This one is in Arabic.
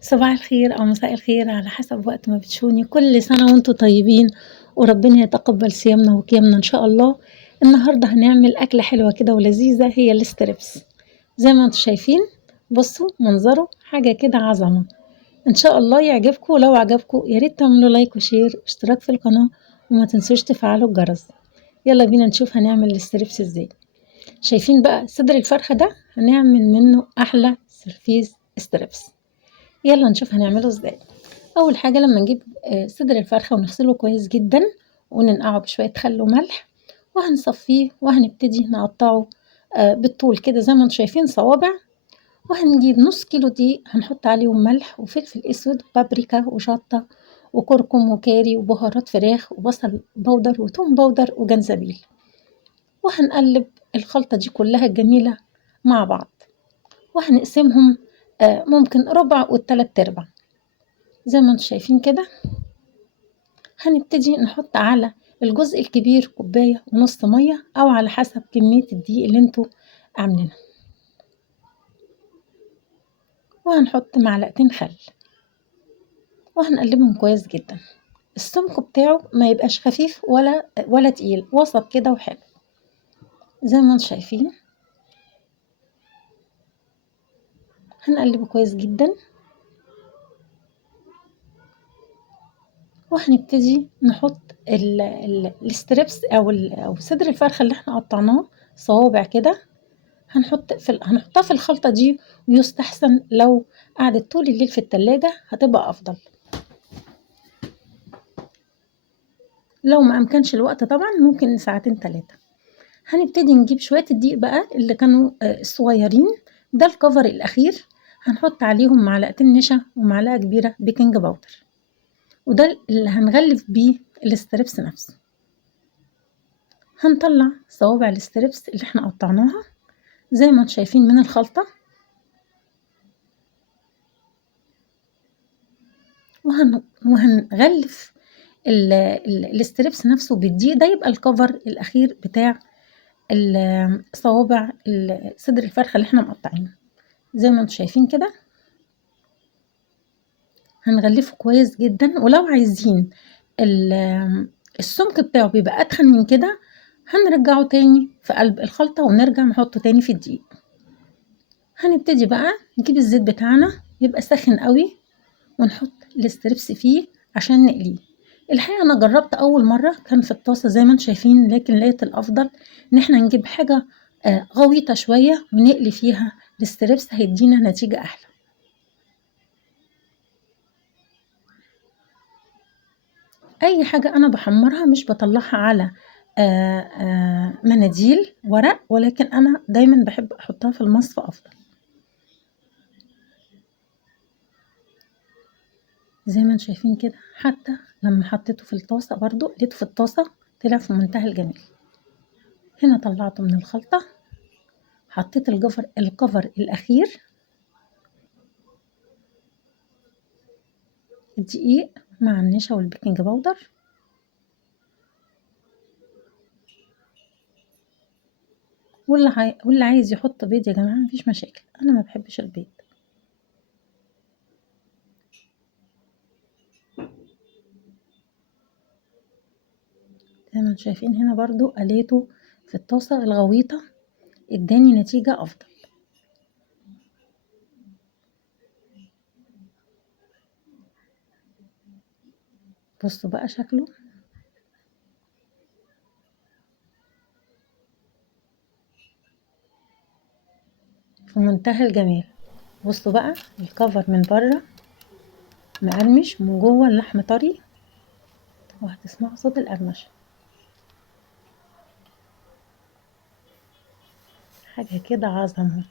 صباح الخير أو مساء الخير على حسب وقت ما بتشوفوني، كل سنة وأنتم طيبين، وربنا يتقبل صيامنا وقيامنا إن شاء الله. النهارده هنعمل أكلة حلوة كده ولذيذة هي الستريبس، زي ما أنتم شايفين. بصوا منظره حاجة كده عظمة، إن شاء الله يعجبكم، ولو عجبكم يا ريت تعملوا لايك وشير واشتراك في القناة، وما تنسوش تفعلوا الجرس. يلا بينا نشوف هنعمل الستريبس ازاي. شايفين بقى صدر الفرخة ده هنعمل منه أحلى سرفيس ستريبس. يلا نشوف هنعمله ازاي. اول حاجه لما نجيب صدر الفرخه ونغسله كويس جدا وننقعه بشويه خل وملح، وهنصفيه وهنبتدي نقطعه بالطول كده زي ما انتم شايفين صوابع. وهنجيب نص كيلو دقيق هنحط عليهم ملح وفلفل اسود وبابريكا وشطه وكركم وكاري وبهارات فراخ وبصل بودر وتوم بودر وجنزبيل، وهنقلب الخلطه دي كلها الجميله مع بعض، وهنقسمهم ممكن ربع والتلات ارباع زي ما انتم شايفين كده. هنبتدي نحط على الجزء الكبير كوباية ونص مية أو على حسب كمية الدقيق اللي انتوا عاملينها، وهنحط معلقتين خل وهنقلبهم كويس جدا. السمك بتاعه ما يبقاش خفيف ولا تقيل، وسط كده وحلو زي ما انتم شايفين. هنقلبه كويس جدا وهنبتدي نحط الستريبس او صدر الفرخه اللي احنا قطعناه صوابع كده. هنحطها في الخلطة دي، ويستحسن لو قعدت طول الليل في التلاجة هتبقى أفضل. لو ما أمكنش الوقت طبعا ممكن ساعتين تلاتة. هنبتدي نجيب شوية الدقيق بقى اللي كانوا الصغيرين، ده الكفر الأخير. هنحط عليهم معلقتين نشا ومعلقة كبيرة بيكنج باودر، وده اللي هنغلف بيه الستريبس نفسه. هنطلع صوابع الستريبس اللي احنا قطعناها زي ما انتم شايفين من الخلطة، وهنغلف الستريبس نفسه بالدقيق، ده يبقى الكفر الاخير بتاع صوابع صدر الفرخه اللي احنا مقطعينه زي ما انتم شايفين كده. هنغلفه كويس جدا، ولو عايزين السمك بتاعه بيبقى اتخن من كده هنرجعه تاني في قلب الخلطه ونرجع نحطه تاني في الدقيق. هنبتدي بقى نجيب الزيت بتاعنا يبقى ساخن قوي ونحط الستريبس فيه عشان نقليه. الحقيقة أنا جربت أول مرة كان في الطاسة زي ما انتم شايفين، لكن لقيت الأفضل إن احنا نجيب حاجة غويطة شوية ونقلي فيها الستريبس، هيدينا نتيجة أحلى. أي حاجة أنا بحمرها مش بطلعها على مناديل ورق، ولكن أنا دايما بحب أحطها في المصفى أفضل. زي ما انتم شايفين كده، حتى لما حطيته في الطاسة برضو قليته في الطاسة طلع في منتهى الجمال. هنا طلعته من الخلطة، حطيت الكفر الأخير الدقيق مع النشا والبيكنج باودر، واللي عايز يحط بيض يا جماعة مفيش مشاكل، أنا ما بحبش البيض. زي ما انتم شايفين هنا برضو قليته في الطاسة الغويطة اداني نتيجة أفضل. بصوا بقى شكله في منتهى الجمال. بصوا بقى الكفر من بره مقرمش، من جوه اللحم طري، وهتسمعوا صوت القرمشة، حاجة كده عظمة.